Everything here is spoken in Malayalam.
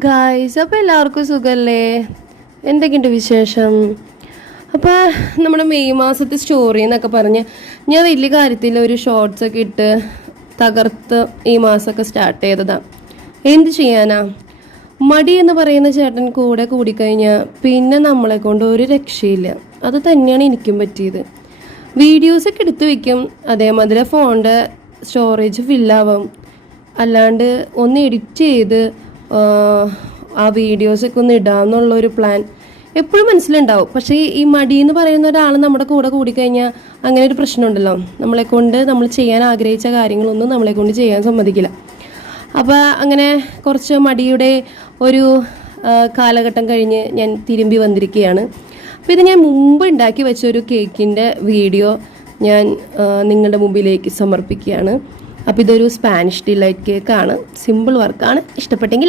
ഗായ്സ്, അപ്പോൾ എല്ലാവർക്കും സുഖമല്ലേ? എന്തൊക്കെയുണ്ട് വിശേഷം? അപ്പോൾ നമ്മുടെ മെയ് മാസത്തെ സ്റ്റോറി എന്നൊക്കെ പറഞ്ഞ് ഞാൻ വലിയ കാര്യത്തിൽ ഒരു ഷോർട്സൊക്കെ ഇട്ട് തകർത്ത് ഈ മാസമൊക്കെ സ്റ്റാർട്ട് ചെയ്തതാണ്. എന്ത് ചെയ്യാനാ, മടി എന്ന് പറയുന്ന ചേട്ടൻ കൂടെ കൂടിക്കഴിഞ്ഞാൽ പിന്നെ നമ്മളെ കൊണ്ട് ഒരു രക്ഷയില്ല. അത് തന്നെയാണ് എനിക്കും പറ്റിയത്. വീഡിയോസൊക്കെ എടുത്തു വയ്ക്കും, അതേമാതിരി ഫോണിൻ്റെ സ്റ്റോറേജ് ഫില്ലാവും, അല്ലാണ്ട് ഒന്ന് എഡിറ്റ് ചെയ്ത് ആ വീഡിയോസൊക്കെ ഒന്ന് ഇടാമെന്നുള്ളൊരു പ്ലാൻ എപ്പോഴും മനസ്സിലുണ്ടാവും. പക്ഷേ ഈ മടി എന്ന് പറയുന്ന ഒരാൾ നമ്മുടെ കൂടെ കൂടിക്കഴിഞ്ഞാൽ അങ്ങനെ ഒരു പ്രശ്നമുണ്ടല്ലോ, നമ്മളെക്കൊണ്ട് നമ്മൾ ചെയ്യാൻ ആഗ്രഹിച്ച കാര്യങ്ങളൊന്നും നമ്മളെക്കൊണ്ട് ചെയ്യാൻ സമ്മതിക്കില്ല. അപ്പോൾ അങ്ങനെ കുറച്ച് മടിയുടെ ഒരു കാലഘട്ടം കഴിഞ്ഞ് ഞാൻ തിരുമ്പി വന്നിരിക്കുകയാണ്. അപ്പോൾ ഇത് ഞാൻ മുമ്പ് ഉണ്ടാക്കി വെച്ച ഒരു കേക്കിൻ്റെ വീഡിയോ ഞാൻ നിങ്ങളുടെ മുമ്പിലേക്ക് സമർപ്പിക്കുകയാണ്. അപ്പോൾ ഇതൊരു സ്പാനിഷ് ഡിലൈറ്റ് കേക്കാണ്, സിമ്പിൾ വർക്കാണ്. ഇഷ്ടപ്പെട്ടെങ്കിൽ